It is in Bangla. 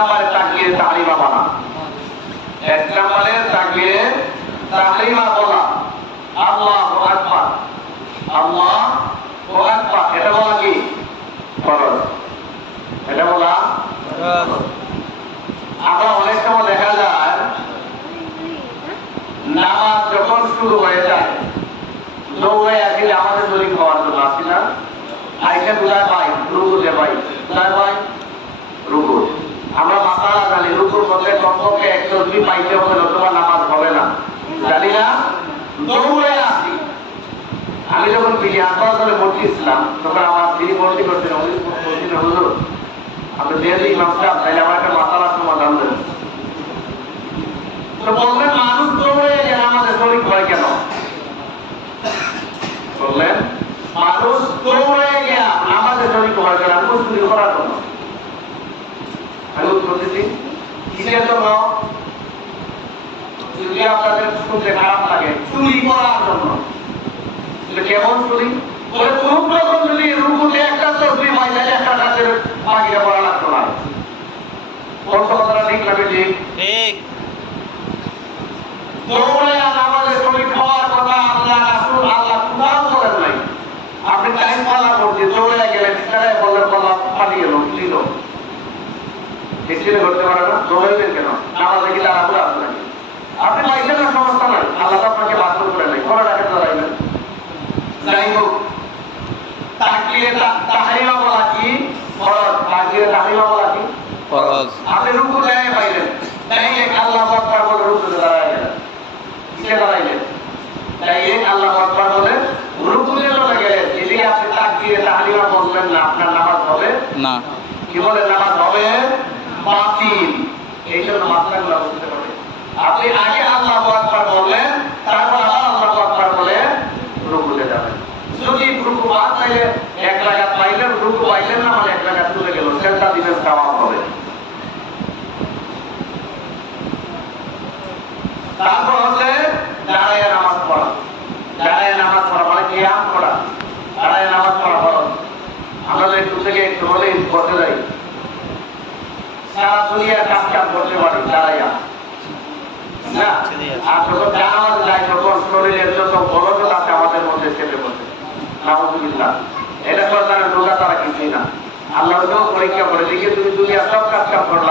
নম্বরে তাকবীরে তাহরিমা বলা, 1 নম্বরে তাকবীরে তাহরিমা বলা আল্লাহু আকবার, আল্লাহু আকবার, এটা বলা কি ফরজ, এটা বলা ফরজ। আমরা অনেক সময় দেখা যায় নামাজ যখন শুরু হয়ে যায় দৌড়ে আসি আমাদের শরীর হওয়ার জন্য, আসি না? আইসা দুলায় পাই রুকুতে পাই, দুলায় পাই রুকু। আমরা মাসালা জানি রুকুর মধ্যে কমপক্ষে 1 তসবিহ পাইতে হবে, নতুবা নামাজ হবে না, জানি না? দৌড়ে আসি। আমি যখন বিয়ান্তরে ভর্তি ছিলাম তখন আমার তিনি ভর্তি করতেন হুজুর, আপনি যেহেতু ইমাম সাহেব তাইলে আমার একটা মাসালার সমাধান দেন। তো বললেন মানুষ দৌড়ে গেলে আমাদের শরীর হয় কেন? বললেন মানুষ দৌড়ে গিয়া আমাদের শরীর হয় কেন? মুসলিম করার জন্য। আমি উত্তর দিচ্ছি কিসের জন্য? যদি আপনাদের শুনতে খারাপ লাগে, চুরি করার জন্য। কেমন চুরি? বলে খুব রকম যদি রুকুতে একটা তসবিহ হয় তাহলে একটা সাথে বাকিটা পড়া লাগতো না। কোন কথাটা ঠিক লাগে? ঠিক। দৌড়ে আমাদের শরীর খাওয়ার কথা আল্লাহ রাসূল আল্লাহ কোথাও বলেন নাই। আপনি টাইম পালা করতে দৌড়ে গেলেন, সেটাই বললেন বলা পালিয়ে গেল, ছিল এক্সিডেন্ট করতে পারে না, দৌড়াইলেন কেন? নামাজে কি তাড়াহুড়া আছে নাকি? আপনি পাইছেন না, সমস্যা নাই, আল্লাহ আপনাকে বাধ্য করে নাই, কোনটাকে দৌড়াইবেন। যাই হোক, তাকবীরে তাহরিমা বলা কি ফরজ, তাকবীরে তাহরিমা বলা কি ফরজ। আপনি রুকু যায় পাইলেন, তাইলে আল্লাহু আকবার বলে রুকুতে দাঁড়াইলেন, কিসে দাঁড়াইলেন? তাইলে আল্লাহু আকবার বলে রুকুতে চলে গেলেন, এদিকে আপনি তাকবীরে তাহরিমা বললেন না, আপনার নামাজ হবে না। কি বলে? নামাজ হবে বাতিল। এই জন্য মাসলাগুলো বুঝতে হবে। আপনি আগে আল্লাহু আকবার বললেন, তারপর আবার আল্লাহু আকবার বলে রুকুতে যাবেন। যদি রুকু বাদ পাইলে 1 রাকাত পাইলেন, রুকু পাইলেন না মানে 1 রাকাত চলে গেল, সেটা দিবেন সওয়াব হবে। তারপর হচ্ছে দাঁড়ায় নামাজ পড়া। দাঁড়ায় নামাজ পড়া মানে কিয়াম করা, দাঁড়ায় নামাজ পড়া ফরজ। আমরা একটু থেকে একটু হলেই বসে যাই, সারা দুনিয়ার কাজ কাম করতে পারি দাঁড়াইয়া না। আর যখন জানাজ যায় তখন শরীরের যত বলগত আছে আমাদের মধ্যে চেপে বসে, নাউযুবিল্লাহ। এটা সরকারের রোগা তারা কিছুই না। আল্লাহ পরীক্ষা করে দেখে তুমি দুনিয়ার সব কাজ কাম করলা,